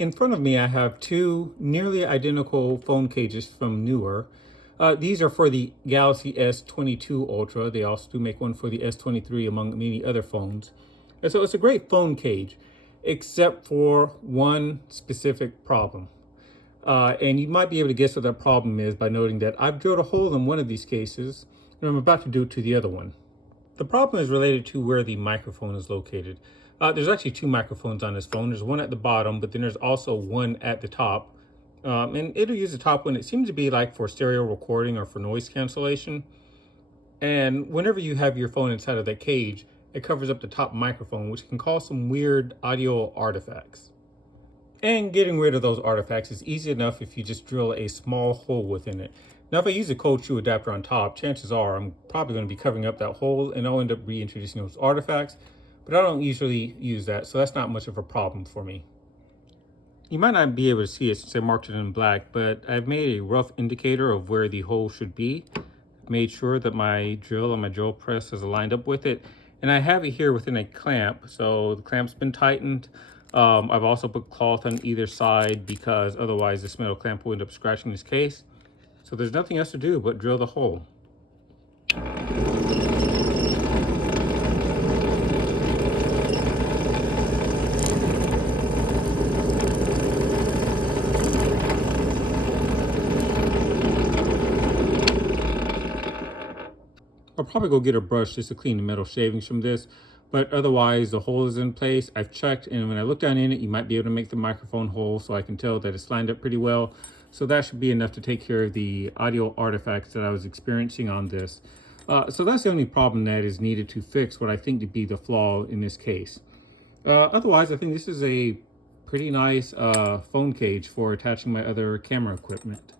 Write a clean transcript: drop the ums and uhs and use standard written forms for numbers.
In front of me, I have two nearly identical phone cages from Neewer. These are for the Galaxy S22 Ultra. They also do make one for the S23, among many other phones. And so it's a great phone cage, except for one specific problem. And you might be able to guess what that problem is by noting that I've drilled a hole in one of these cases, and I'm about to do it to the other one. The problem is related to where the microphone is located. There's actually two microphones on this phone. There's one at the bottom, but then there's also one at the top. And it'll use the top one. It seems to be like for stereo recording or for noise cancellation. And whenever you have your phone inside of that cage, it covers up the top microphone, which can cause some weird audio artifacts. And getting rid of those artifacts is easy enough if you just drill a small hole within it. Now, if I use a cold shoe adapter on top, chances are I'm probably going to be covering up that hole and I'll end up reintroducing those artifacts, but I don't usually use that, so that's not much of a problem for me. You might not be able to see it since I marked it in black, but I've made a rough indicator of where the hole should be. I've made sure that my drill and my drill press is aligned up with it, and I have it here within a clamp, so the clamp's been tightened. I've also put cloth on either side because otherwise this metal clamp will end up scratching this case. So there's nothing else to do but drill the hole. I'll probably go get a brush just to clean the metal shavings from this, but otherwise the hole is in place. I've checked, and when I look down in it, you might be able to make the microphone hole so I can tell that it's lined up pretty well. So that should be enough to take care of the audio artifacts that I was experiencing on this. So that's the only problem that is needed to fix what I think to be the flaw in this case. Otherwise, I think this is a pretty nice phone cage for attaching my other camera equipment.